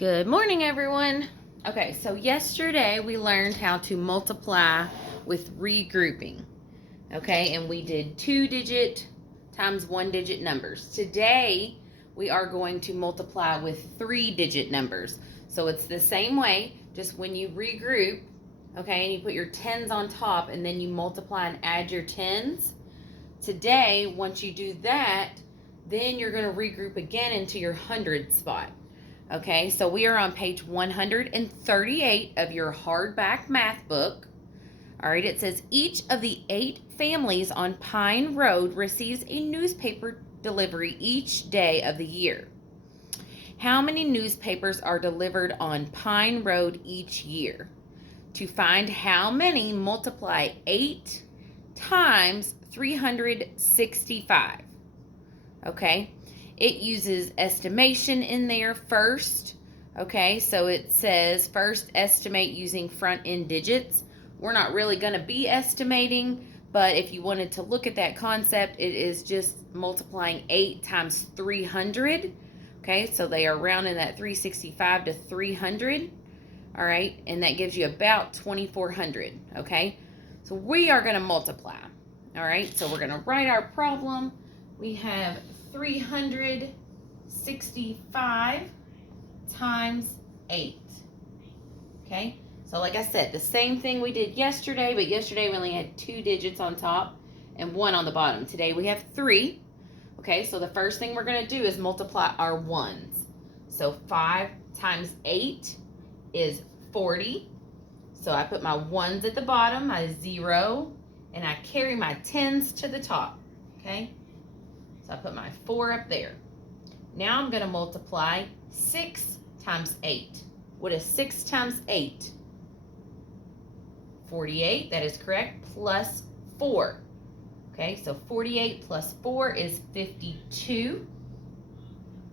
Good morning, everyone. Okay, so yesterday we learned how to multiply with regrouping. Okay, and we did 2-digit times 1-digit numbers. Today we are going to multiply with 3-digit numbers. So it's the same way, just when you regroup, okay, and you put your tens on top and then you multiply and add your tens. Today, once you do that, then you're going to regroup again into your hundred spot. Okay, so we are on page 138 of your hardback math book. All right, it says each of the 8 families on Pine Road receives a newspaper delivery each day of the year. How many newspapers are delivered on Pine Road each year? To find how many, multiply 8 times 365. Okay, it uses estimation in there first. Okay, so it says first estimate using front end digits. We're not really going to be estimating, but if you wanted to look at that concept, it is just multiplying 8 times 300. Okay, so they are rounding that 365 to 300. All right, and that gives you about 2,400. Okay, so we are going to multiply. All right, so we're going to write our problem. We have 365 times 8. Okay, so like I said, the same thing we did yesterday, but yesterday we only had 2 digits on top and 1 on the bottom. Today we have 3. Okay, so the first thing we're going to do is multiply our ones. So 5 times 8 is 40. So I put my ones at the bottom, my 0, and I carry my tens to the top. Okay, so I put my 4 up there. Now I'm going to multiply 6 times 8. What is 6 times 8? 48, that is correct, plus 4. Okay, so 48 plus 4 is 52.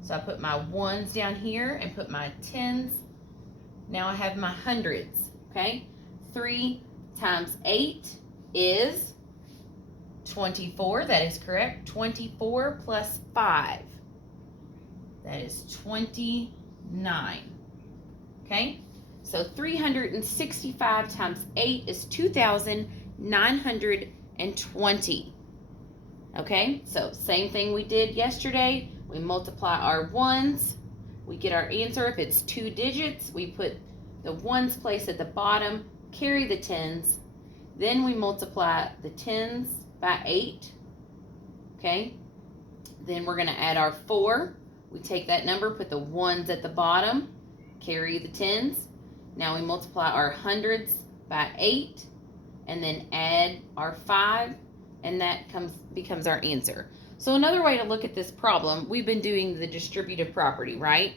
So I put my ones down here and put my tens. Now I have my hundreds. Okay, 3 times 8 is 24, that is correct. 24 plus 5, that is 29. Okay, so 365 times 8 is 2,920. Okay, so same thing we did yesterday. We multiply our ones, we get our answer. If it's 2 digits, we put the ones place at the bottom, carry the tens, then we multiply the tens by 8. Okay, then we're going to add our 4. We take that number, put the ones at the bottom, carry the tens. Now we multiply our hundreds by 8 and then add our 5, and that becomes our answer. So another way to look at this problem, we've been doing the distributive property, right?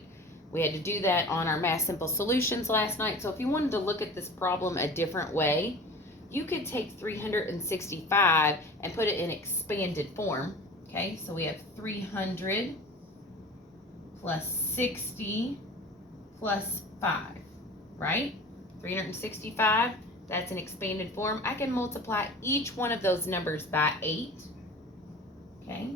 We had to do that on our Math Simple Solutions last night. So if you wanted to look at this problem a different way, you could take 365 and put it in expanded form. Okay, so we have 300 plus 60 plus 5, right? 365, that's an expanded form. I can multiply each one of those numbers by 8. Okay,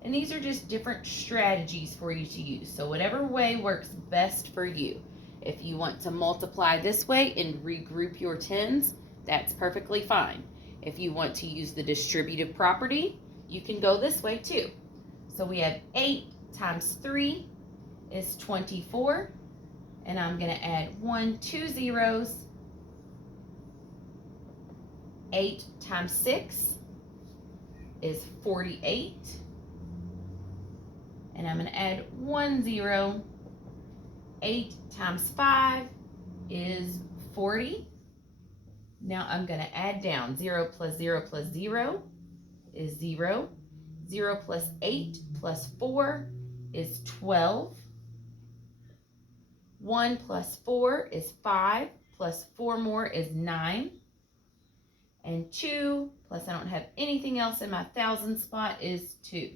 and these are just different strategies for you to use. So whatever way works best for you. If you want to multiply this way and regroup your tens, that's perfectly fine. If you want to use the distributive property, you can go this way too. So we have 8 times 3 is 24, and I'm going to add 2 zeros. 8 times 6 is 48, and I'm going to add 1 0. 8 times 5 is 40. Now I'm going to add down. 0 plus 0 plus 0 is 0. 0 plus 8 plus 4 is 12. 1 plus 4 is 5, plus 4 more is 9. And 2 plus I don't have anything else in my thousand spot is 2.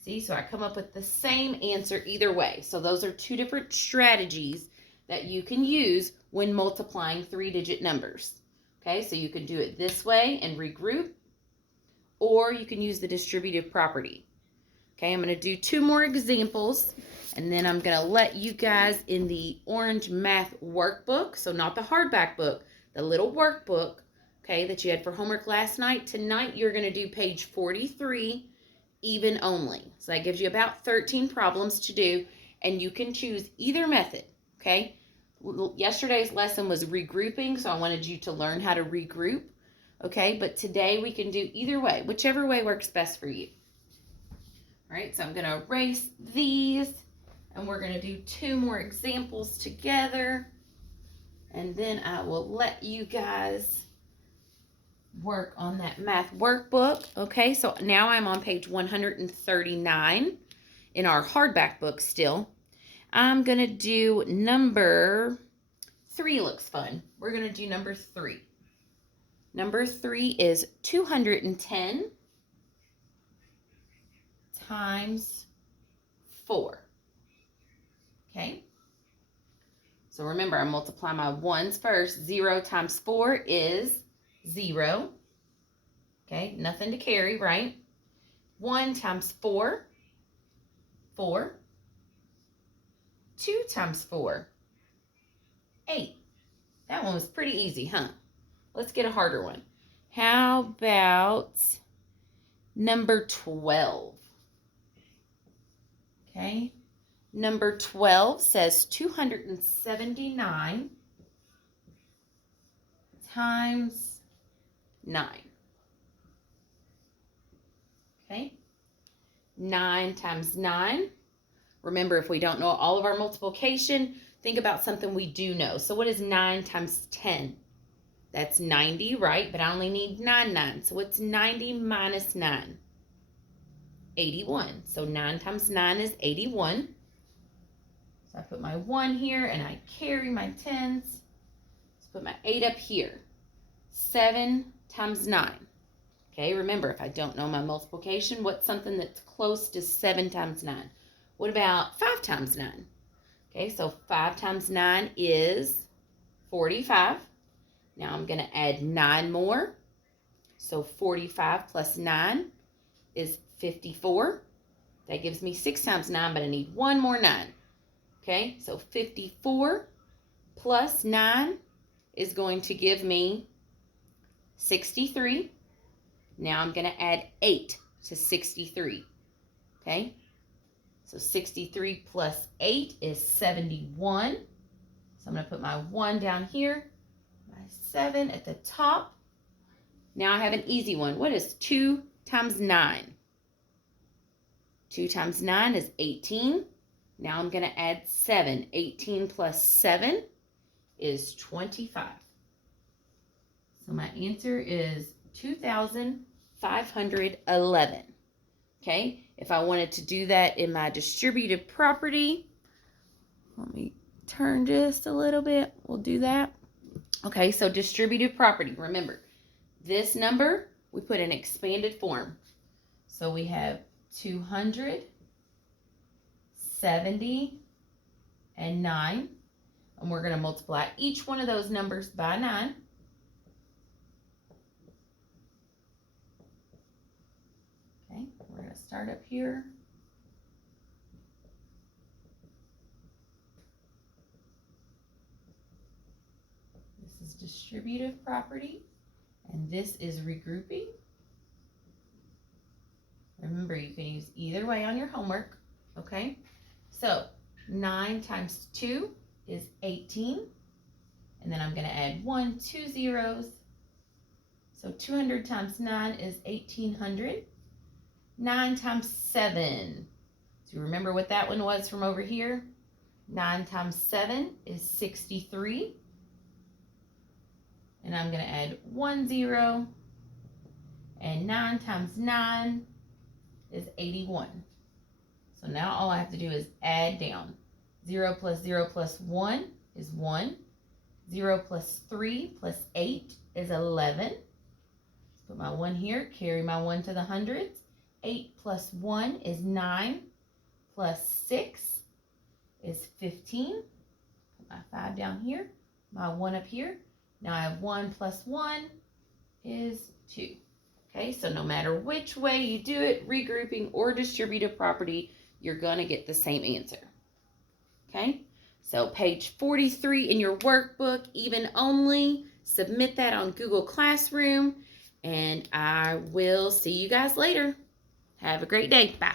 See, so I come up with the same answer either way. So those are 2 different strategies that you can use when multiplying 3-digit numbers. Okay, so you can do it this way and regroup, or you can use the distributive property. Okay, I'm going to do 2 more examples, and then I'm going to let you guys in the orange math workbook, so not the hardback book, the little workbook, okay, that you had for homework last night. Tonight, you're going to do page 43, even only. So that gives you about 13 problems to do, and you can choose either method, okay? Yesterday's lesson was regrouping, so I wanted you to learn how to regroup, okay? But today we can do either way, whichever way works best for you. All right, so I'm going to erase these, and we're going to do 2 more examples together, and then I will let you guys work on that math workbook. Okay, so now I'm on page 139 in our hardback book still. I'm going to do number 3 looks fun. We're going to do number 3. Number 3 is 210 times 4. Okay. So remember, I multiply my ones first. 0 times 4 is 0. Okay, nothing to carry, right? 1 times 4, 4. 2 times 4, 8. That one was pretty easy, huh? Let's get a harder one. How about number 12? Okay. Number 12 says 279 times 9. Okay. 9 times 9. Remember, if we don't know all of our multiplication, think about something we do know. So what is 9 times 10? That's 90, right? But I only need 9. So what's 90 minus 9? 81. So 9 times 9 is 81. So I put my 1 here, and I carry my 10s. Let's put my 8 up here. 7 times 9. Okay, remember, if I don't know my multiplication, what's something that's close to 7 times 9? What about 5 times 9? Okay, so 5 times 9 is 45. Now I'm going to add 9 more. So 45 plus 9 is 54. That gives me 6 times 9, but I need 1 more 9. Okay, so 54 plus 9 is going to give me 63. Now I'm going to add 8 to 63. Okay, so 63 plus 8 is 71. So I'm going to put my 1 down here, my 7 at the top. Now I have an easy one. What is 2 times 9? 2 times 9 is 18. Now I'm going to add 7. 18 plus 7 is 25. So my answer is 2,511. Okay, if I wanted to do that in my distributive property, let me turn just a little bit. We'll do that. Okay, so distributive property. Remember, this number, we put in expanded form. So we have 270 and 9. And we're going to multiply each one of those numbers by 9. Okay, we're going to start up here. This is distributive property, and this is regrouping. Remember, you can use either way on your homework, okay? So 9 times 2 is 18, and then I'm going to add 1, 2 zeros. So 200 times 9 is 1,800. 9 times 7. So you remember what that one was from over here? 9 times 7 is 63. And I'm going to add 1 0. And 9 times 9 is 81. So now all I have to do is add down. 0 plus 0 plus 1 is 1. 0 plus 3 plus 8 is 11. Put my 1 here, carry my 1 to the hundreds. 8 plus 1 is 9, plus 6 is 15. Put my 5 down here, my 1 up here. Now I have 1 plus 1 is 2. Okay, so no matter which way you do it, regrouping or distributive property, you're going to get the same answer. Okay, so page 43 in your workbook, even only, submit that on Google Classroom, and I will see you guys later. Have a great day. Bye.